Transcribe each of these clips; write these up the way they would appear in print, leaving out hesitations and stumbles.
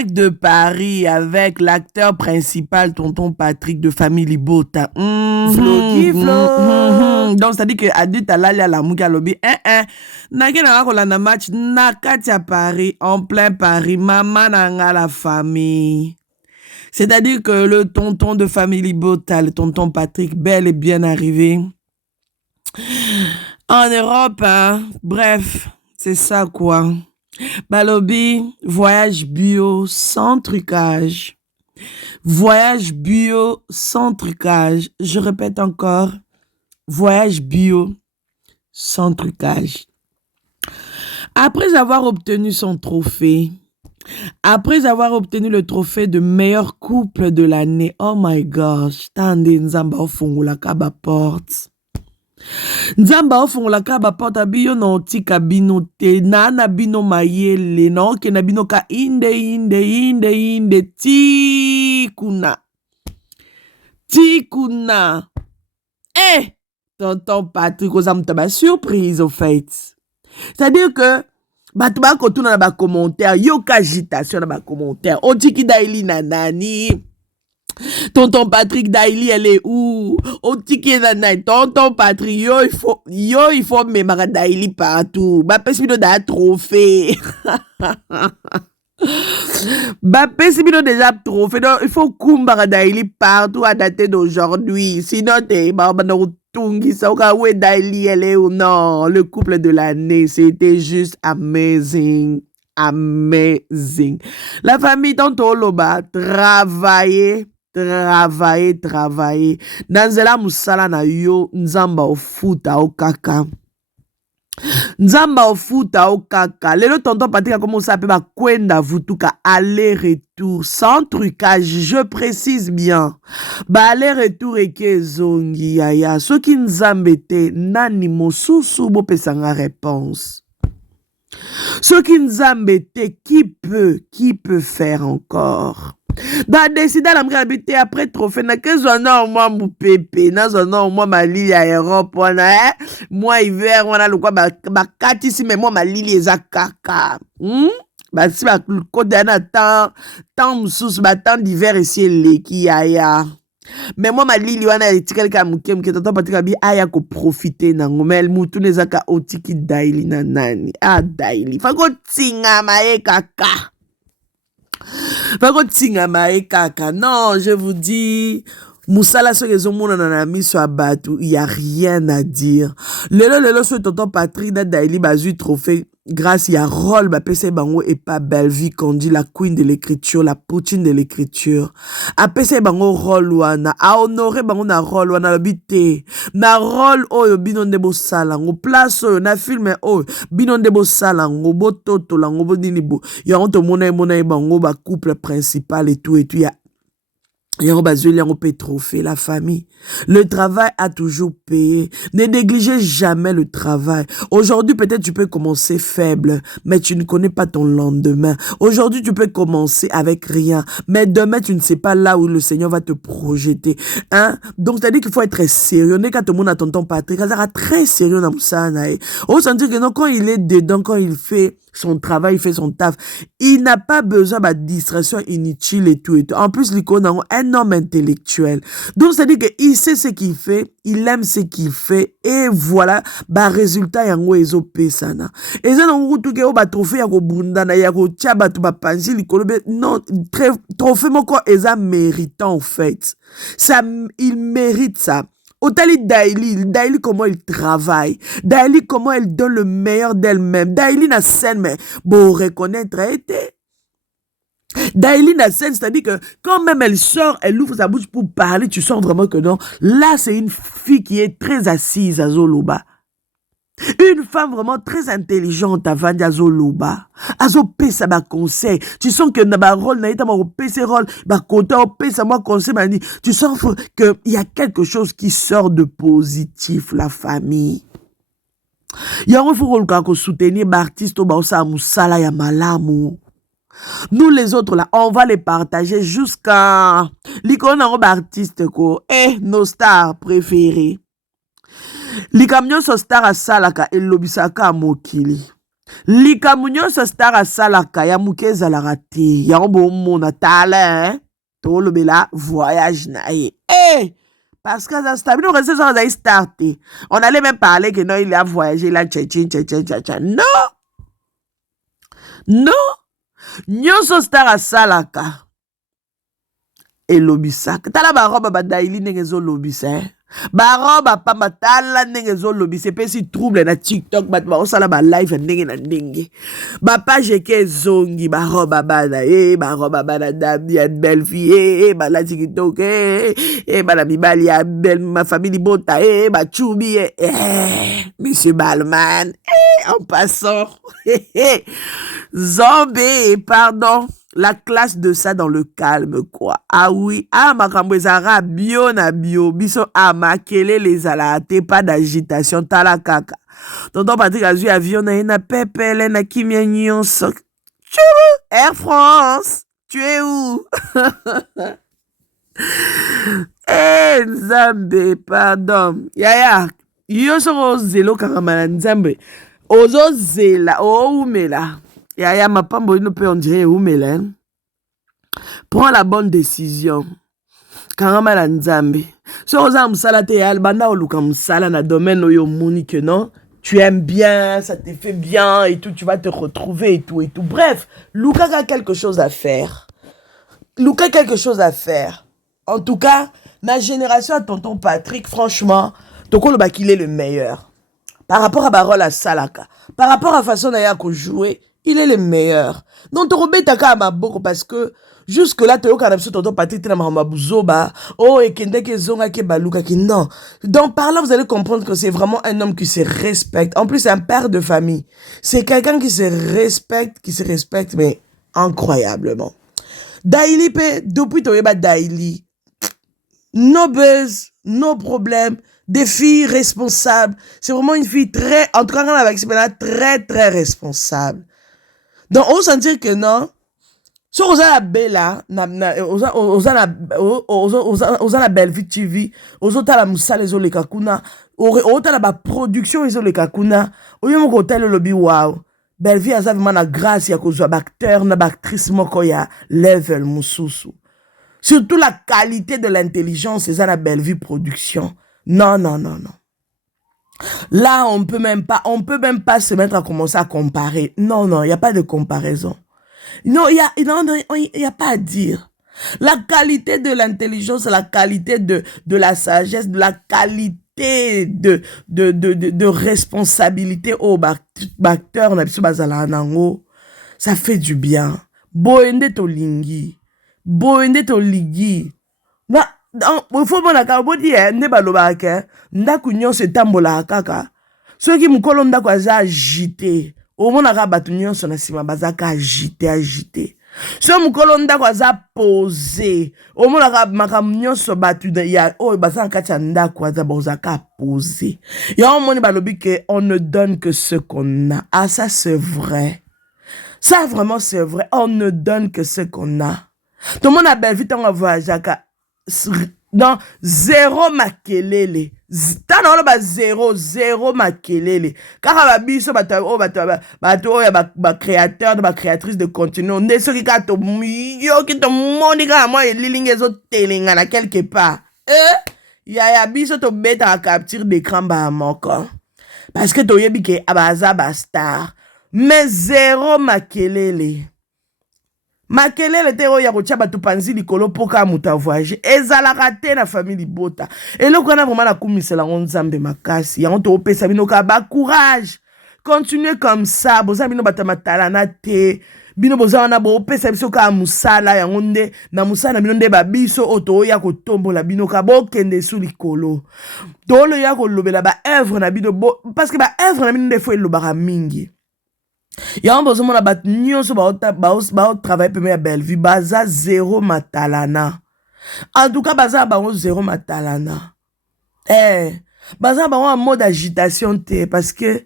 direct de Paris avec l'acteur principal, tonton Patrick de Family Bota. Flo. Donc, ça dit que adulte à la mouka lobby. Nake na kolanda match nakati à Paris, en plein Paris. Maman nanga la famille. C'est-à-dire que le tonton de Family Bota, le tonton Patrick, bel et bien arrivé en Europe. Hein. Bref, c'est ça quoi. Balobi, voyage bio sans trucage. Voyage bio sans trucage. Je répète encore, voyage bio sans trucage. Après avoir obtenu son trophée, après avoir obtenu le trophée de meilleur couple de l'année, oh my gosh, tande nzamba ofungola kaba porte. Nzamba ofungola kaba porte biyo na otika bino te na bino mayele na oke na bino ka inde tikuna. Tonton Patrick oza mutaba surprise au fait. C'est-à-dire que bato ba kotuna na ba commentaire yoka agitation na ba commentaire otiki daili na nani. Tonton Patrick Daily, elle est où? Au ticket nanai. Tonton Patrick, il faut me Daily partout. Bah, pesibino da trophée. Bah, pesibino déjà trophée. Donc, il faut kumbara Daily partout à dater d'aujourd'hui. Sinon, t'es, bah, tungi, ça, ouais, Daily, elle est où? Non, le couple de l'année, c'était juste amazing. Amazing. La famille Tonton Loba, travailler. Nanzela musala na yo nzamba ofuta okaka. Nzamba ofuta okaka. Lelo tonton Patrick a commencé à appeler ma kwenda vutuka aller-retour sans trucage. Je précise bien. Ba aller-retour eke zongi yaya. Soki nzambete nani mosusu bo pesanga réponse. Soki nzambete qui peut faire encore? Bah décider à l'habiter après trophée na que zona au moins mon pépé na zona au moins ma lili à Europe wana moi hiver wana le quoi ba kati si mais moi ma lili eza kaka bah si ba côté na temps sous ba temps d'hiver ici les qui aya mais moi ma lili wana etikali ka mukem ke tonton Patrick bi aya ko profiter na ngomel mutu nezaka otiki daily na nani daily fa ko tinga mae kaka. Non, je vous dis, Moussala so kezo mona na miso abatu, il y a rien à dire. Lelo so tonton Patrick na Daily bazu trophée grâce il y a rôle ba PC bango et pas belle vie qu'on dit la queen de l'écriture, la poutine de l'écriture. A PC bango rôle wana, a honorer bango na rôle wana lobité. Na rôle oyo binonde bo sala ngo place oyo na film oyo binonde bo sala ngo bototo la ngo bodini bo. Ya on te mona bango ba couple principal et tout y a trophée, la famille. Le travail a toujours payé. Ne négligez jamais le travail. Aujourd'hui, peut-être tu peux commencer faible, mais tu ne connais pas ton lendemain. Aujourd'hui, tu peux commencer avec rien, mais demain, tu ne sais pas là où le Seigneur va te projeter. Hein? Donc, c'est-à-dire qu'il faut être sérieux. On est quand tout le monde a tonton Patrick, ça sera très sérieux dans ça. On sentit que non, quand il est dedans, quand il fait son travail, il fait son taf, il n'a pas besoin de distraction inutile et tout. En plus, l'icône est un homme intellectuel. Donc, c'est-à-dire qu'il sait ce qu'il fait, il aime ce qu'il fait, et voilà, résultat, yango ezo pesana. Et ça, on tout que ba trophée yako bundana yako tia batu ba panzi likolo non, trophée moko eza méritant en fait. Ça, il mérite ça. Otali Daily, comment il travaille. Daily, comment elle donne le meilleur d'elle-même. Daily, na scène, mais bon, reconnaître, Daily, na scène, c'est-à-dire que quand même elle sort, elle ouvre sa bouche pour parler, tu sens vraiment que non. Là, c'est une fille qui est très assise à Zoloba. Une femme vraiment très intelligente à Vandia Zoloba. Azo pesa ba conseil. Tu sens que na ba rôle na ita ma pesa rôle ba côté pesa moi conseil mani. Tu sens que il y a quelque chose qui sort de positif la famille. Yango faut qu'on soutenir ba artiste ba osa musala ya malamu. Nous les autres là, on va les partager jusqu'à l'icône en artiste ko nos stars préférées. Les camions sont stars à salaka et lobisaka à mokili. likambo nyonso star asalaka ya moke ezalaka te yango bomona tala tolobela voyage na ye parce que ça stable nous restons dans un starté on allait même parler que non il a voyagé il a tcha non nyonso star asalaka elobisaka tala baroba badaili ndenge ezolobisa baroba pamba tala ndenge ezolobisa epesi trouble na tiktok bato baosala balive ndenge na ndenge bapage eke ezongi baroba bana baroba bana dame ya belle fille balati kitoko bana mibali ya mafamili bota bachubi monsieur Balman en passant zombie pardon. La classe de ça dans le calme, quoi. Ah oui, makambo ezara bio na bio, biso makele les alate, pas d'agitation, tala kaka. Tonton Patrick a vu avion na pepele na kimia nyonso. Air France, tu es où? Nzambe, pardon. Yaya, yosoro zelo karamana nzambe. Ozo zela, umela. Yaya mapambo ino pe on dirait umela. Prends la bonne décision. Karama la nzambe. So oza musala te yal banda oluka musala na domaine oyo moni que non, tu aimes bien, ça te fait bien et tout, tu vas te retrouver et tout et tout. Bref, Luka a quelque chose à faire. Luka a quelque chose à faire. En tout cas, ma génération à tonton Patrick, franchement, toko loba qu'il est le meilleur. Par rapport à Barol à Salaka, par rapport à façon d'aya ko jouer, il est le meilleur. Donc, Torobé Taka à Maboko parce que jusque-là, tu as dit tonton Patrick, tu et Kendeke Zonga ke Baluka ki non. Donc, par là, vous allez comprendre que c'est vraiment un homme qui se respecte. En plus, c'est un père de famille. C'est quelqu'un qui se respecte, mais incroyablement. Daily, depuis Toyeba Daily, no buzz, no problème. Des filles responsables. C'est vraiment une fille très, en tout cas, avec très, très responsable. Donc, on sent dire que non. Si on a la belle là, on a la belle vie TV, on a la moussa les ole kakuna, on a la production les ole kakuna, on a mon hôtel le lobby wow. Belle vie a ça vraiment la grâce ya ko acteur na actrice moko ya level mususu. Surtout la qualité de l'intelligence, c'est ça la belle vie production. Non. Là, on peut même pas se mettre à commencer à comparer. Non, il n'y a pas de comparaison. Non, il y a pas à dire. La qualité de l'intelligence, la qualité de la sagesse, de la qualité de responsabilité au acteur, ça fait du bien. Boende to lingi. Il faut que vous disiez, ne baloba ke, ndaku nyonso etambola kaka. Ceux qui mukolo ndaku aza agité, au mona ka batu nyonso na sima bazaka agité. Ceux mukolo ndaku aza posé, au mona ka makambo nyonso batu ya o bazaka kati ndaku aza bozaka posé. Ya on moni balobi ke on ne donne que ce qu'on a. Ah ça c'est vrai. Ça vraiment c'est vrai, on ne donne que ce qu'on a. Tout le monde a belle vie on va voyager non, zéro makelele. Tana wala ba zéro makelele. Kaka ba biso ba créateur, ba créatrice de contenu. On est ceux qui kato yo ki to monika moi lilinge zo telinga na quelque part. Ya biso to beta capture d'écran ba moko. Parce que to yebi ke abaza ba star. Mais zéro makelele. Makelele te oya ko tchaba tu panzi likolo poka muta voyage ezalaka te na famille bota eloko na vraiment na kumisela nzambe makasi ya to opesa bino ka ba courage continuez comme ça boza bino batamatala na te bino boza na bo opesa biso ka musala ya nde na musala bino nde ba biso oto oya ko tombola bino ka bo kende su likolo to lo ya ko lobela ba œuvre na bino parce que ba œuvre na bino nde fo elobaka mingi. Y'a besoin de battre nyonso ba travail pour belle vie baza zéro matalana. En tout cas baza ba zéro matalana. Baza ba en mode agitation te parce que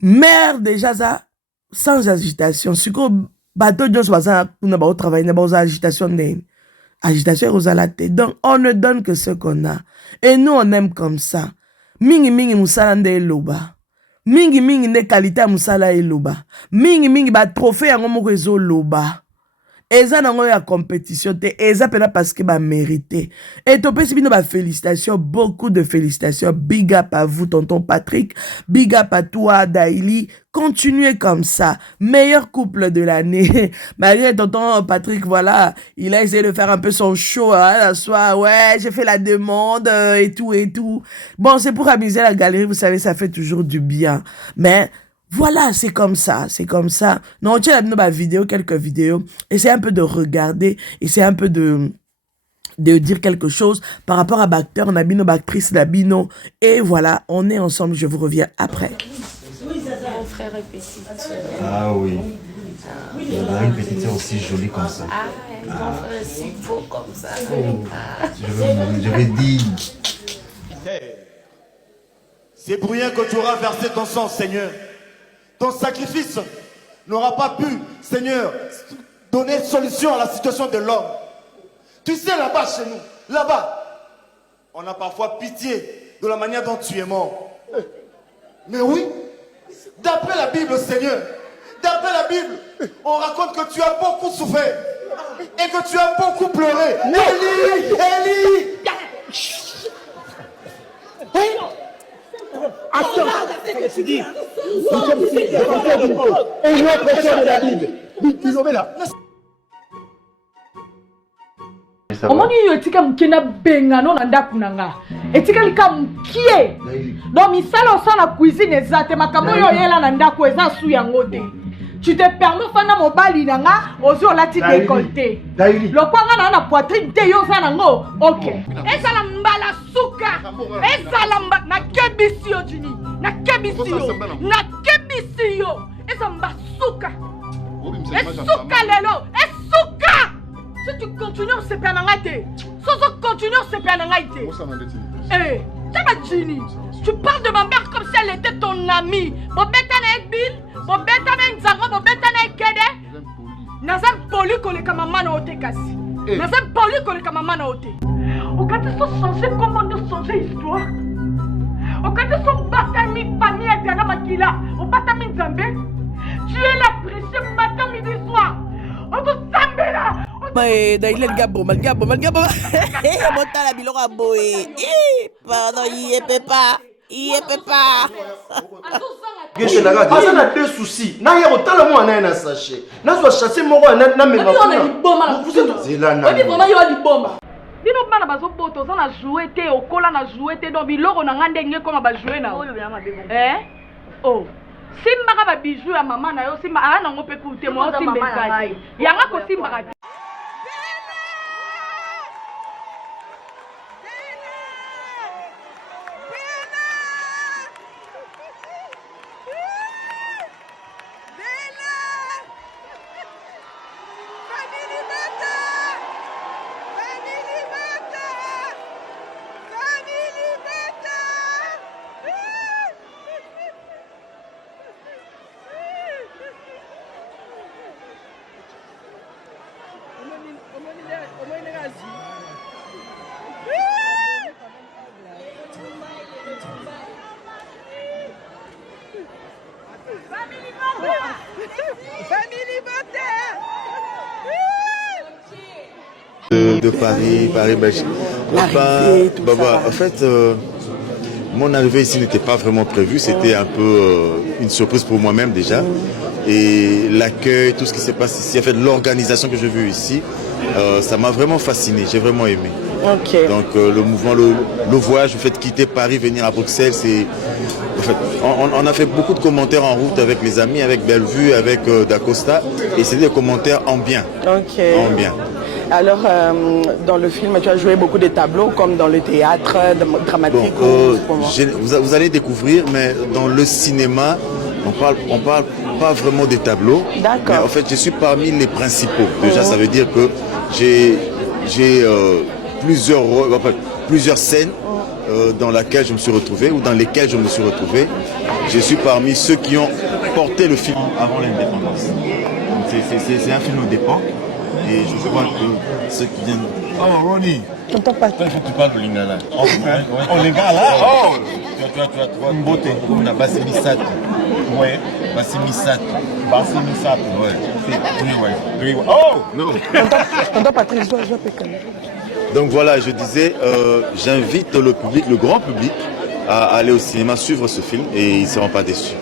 mère déjà ça sans agitation. Si ko bateau nyonso baza na ba travail na ba agitation ne. Agitation rosalate. Donc on ne donne que ce qu'on a et nous on aime comme ça. Mingi musala nde loba. mingi mingi ne qualité ya musala eloba mingi mingi ba trophée yango moko ezoloba eza nango ya compétition te eza pena parce que ba mérité et topesi bino ba félicitations beaucoup de félicitations big up à vous tonton Patrick big up à toi Daily continuez comme ça meilleur couple de l'année malgré tonton Patrick voilà il a essayé de faire un peu son show hein, la soirée ouais j'ai fait la demande et tout bon c'est pour amuser la galerie vous savez ça fait toujours du bien mais voilà, c'est comme ça. Non, tu as une vidéo, quelques vidéos. Essayez un peu de regarder. Essayez un peu de dire quelque chose par rapport à Bacteur, Nabino, Bactrice, Nabino. Et voilà, on est ensemble. Je vous reviens après. Mon frère est petit. Ah oui. Il y en a une petite sœur aussi jolie comme ça. Ah, mon frère est si beau comme ça. Je vais dire. C'est pour rien que tu auras versé ton sang, Seigneur. Ton sacrifice n'aura pas pu, Seigneur, donner solution à la situation de l'homme. Tu sais, là-bas chez nous, là-bas, on a parfois pitié de la manière dont tu es mort. Mais oui, d'après la Bible, Seigneur, d'après la Bible, on raconte que tu as beaucoup souffert et que tu as beaucoup pleuré. Élie, Élie! Attends, c'est dit. Nous sommes ici, défenseurs du monde. Et nous, prêcheurs de la Bible. Bible là. omoni yo etika moke na bengano na ndako na nga etikali ka mokie donc misala osala cuisine eza te makambo oyo oyela na ndako eza su yango te tu te permets fanda mobali na nga ozwi olati décolleté lokwanga na na poitrine te yo oza nango ok ezala mbala suka ezala nakebisi yo jini nakebisi yo eza mbasuka esuka lelo esuka. Si tu continues, c'est pas n'angate. Si tu continues, c'est pas n'angate. Eh, tu parles de ma mère comme si elle était ton amie. Bon bétane est Bill, bon bétane est Nzango, bon bétane est Kede. Nazam poli kole kama mana ote kasi. Nazam poli kole kama mana ote. Au cas où ils sont censés commander changer histoire. Au cas où ils sont batami famille et Diana Makila, au batami Nzambe. Tu es la précieuse matin midi soir. On te sambela. Daïla le gabo. Monta la bilora boé. Pardon, il peut pas. Asa na deux soucis. Na yero tala mo na na sachet. Na so chasser mo na me ba. Vous êtes zelana. On dit vraiment yo li bomba. Bino bana bazo boto za na jouer te okola na jouer te donc biloko na ngande ngé comme ba jouer na. Oh. Simba ka ba bijou ya mama na yo simba ana ngo pe ku te mo simba ezali. Yanga ko simba ka. De Paris-Belgique. En fait, mon arrivée ici n'était pas vraiment prévue. C'était un peu une surprise pour moi-même déjà. Et l'accueil, tout ce qui s'est passé ici, en fait, l'organisation que j'ai vue ici, ça m'a vraiment fasciné. J'ai vraiment aimé. Okay. Donc le mouvement, le voyage, le fait de quitter Paris, venir à Bruxelles, c'est... En fait, on a fait beaucoup de commentaires en route avec les amis, avec Bellevue, avec Dacosta. Et c'est des commentaires en bien. Okay. En bien. Alors, dans le film, tu as joué beaucoup de tableaux, comme dans le théâtre dramatique. Vous allez découvrir, mais dans le cinéma, on parle pas vraiment des tableaux. D'accord. Mais en fait, je suis parmi les principaux. Déjà, ça veut dire que j'ai plusieurs scènes dans lesquelles je me suis retrouvé, ou dans lesquelles je me suis retrouvé. Je suis parmi ceux qui ont porté le film avant l'indépendance. C'est un film d'époque. Et je crois que ceux qui viennent... Oh, Ronnie! Tu n'entends pas. Tu parles de Lingala. Oh, Lingala? Oh! Toi, beauté. On a Bassi Misato. Ouais. Bassi Misato. Bassi Misato. Ouais. Oh non. Tonton Patrice, je peux Donc voilà, je disais, j'invite le public, le grand public, à aller au cinéma suivre ce film et ils ne seront pas déçus.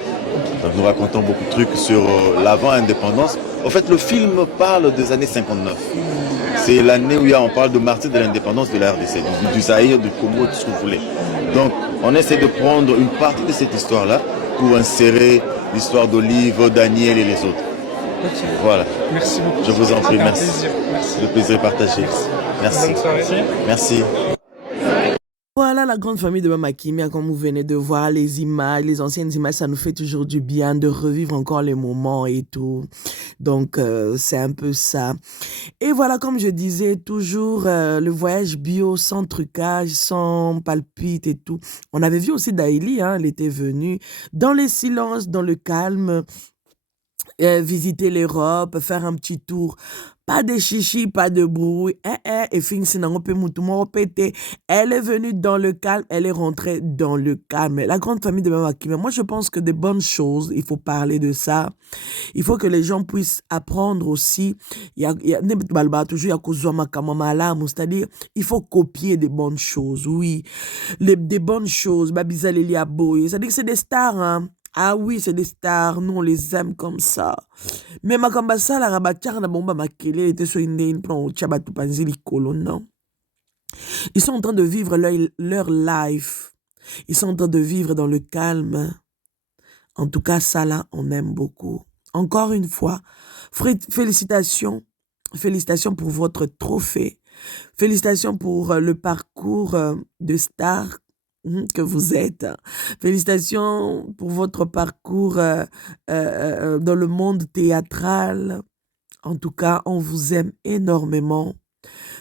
Donc nous racontons beaucoup de trucs sur l'avant-indépendance. En fait, le film parle des années 59. C'est l'année où on parle de martyr de l'indépendance de la RDC, du Zaïre, du Congo, tout ce que vous voulez. Donc on essaie de prendre une partie de cette histoire-là pour insérer l'histoire d'Olive, Daniel et les autres. Voilà. Merci beaucoup. Je vous en prie, merci. Merci. Le plaisir est partagé. Merci. Bonne soirée. Merci. Voilà la grande famille de Mama Kimia, comme vous venez de voir les images, les anciennes images, ça nous fait toujours du bien de revivre encore les moments et tout. Donc, c'est un peu ça. Et voilà, comme je disais, toujours le voyage bio, sans trucage, sans palpite et tout. On avait vu aussi Daïli, hein, elle était venue dans les silences, dans le calme, visiter l'Europe, faire un petit tour. Pas de chichi, pas de bruit. Et elle est venue dans le calme, elle est rentrée dans le calme. La grande famille de Mama Kimia, moi je pense que des bonnes choses, il faut parler de ça. Il faut que les gens puissent apprendre aussi. C'est-à-dire, il faut copier des bonnes choses, oui. Des bonnes choses. C'est-à-dire que c'est des stars, hein. Ah oui, c'est des stars, nous on les aime comme ça. Mais Makambasa, la rabatière, na bomba makele, était sur une plan au Tchabatu Panzili Kolo, non. Ils sont en train de vivre leur life. Ils sont en train de vivre dans le calme. En tout cas, ça là, on aime beaucoup. Encore une fois, félicitations. Félicitations pour votre trophée. Félicitations pour le parcours de star que vous êtes. Félicitations pour votre parcours dans le monde théâtral. En tout cas, on vous aime énormément.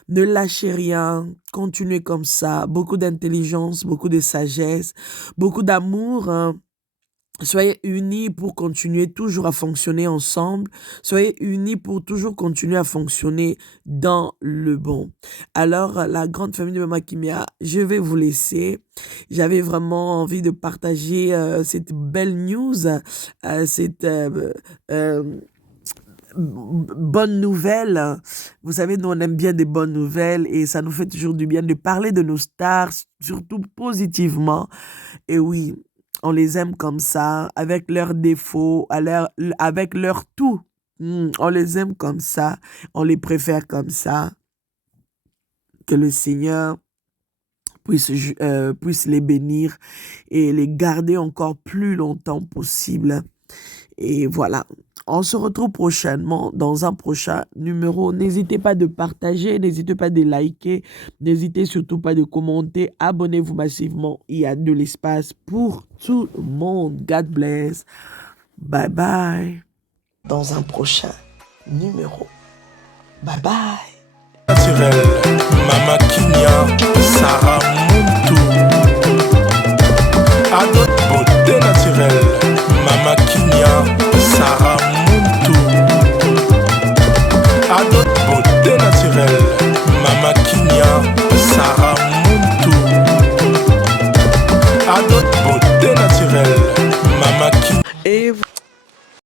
Ne lâchez rien, continuez comme ça. Beaucoup d'intelligence, beaucoup de sagesse, beaucoup d'amour. Hein. Soyez unis pour continuer toujours à fonctionner ensemble. Soyez unis pour toujours continuer à fonctionner dans le bon. Alors, la grande famille de Mama Kimia, je vais vous laisser. J'avais vraiment envie de partager cette belle news, cette bonne nouvelle. Vous savez, nous, on aime bien des bonnes nouvelles et ça nous fait toujours du bien de parler de nos stars, surtout positivement. Et oui, on les aime comme ça, avec leurs défauts, avec leur tout. On les aime comme ça, on les préfère comme ça. Que le Seigneur puisse les bénir et les garder encore plus longtemps possible. Et voilà, on se retrouve prochainement dans un prochain numéro. N'hésitez pas de partager, n'hésitez pas de liker, n'hésitez surtout pas de commenter. Abonnez-vous massivement, il y a de l'espace pour tout le monde. God bless. Bye bye. Dans un prochain numéro. Bye bye. Naturel, Mama Kimia.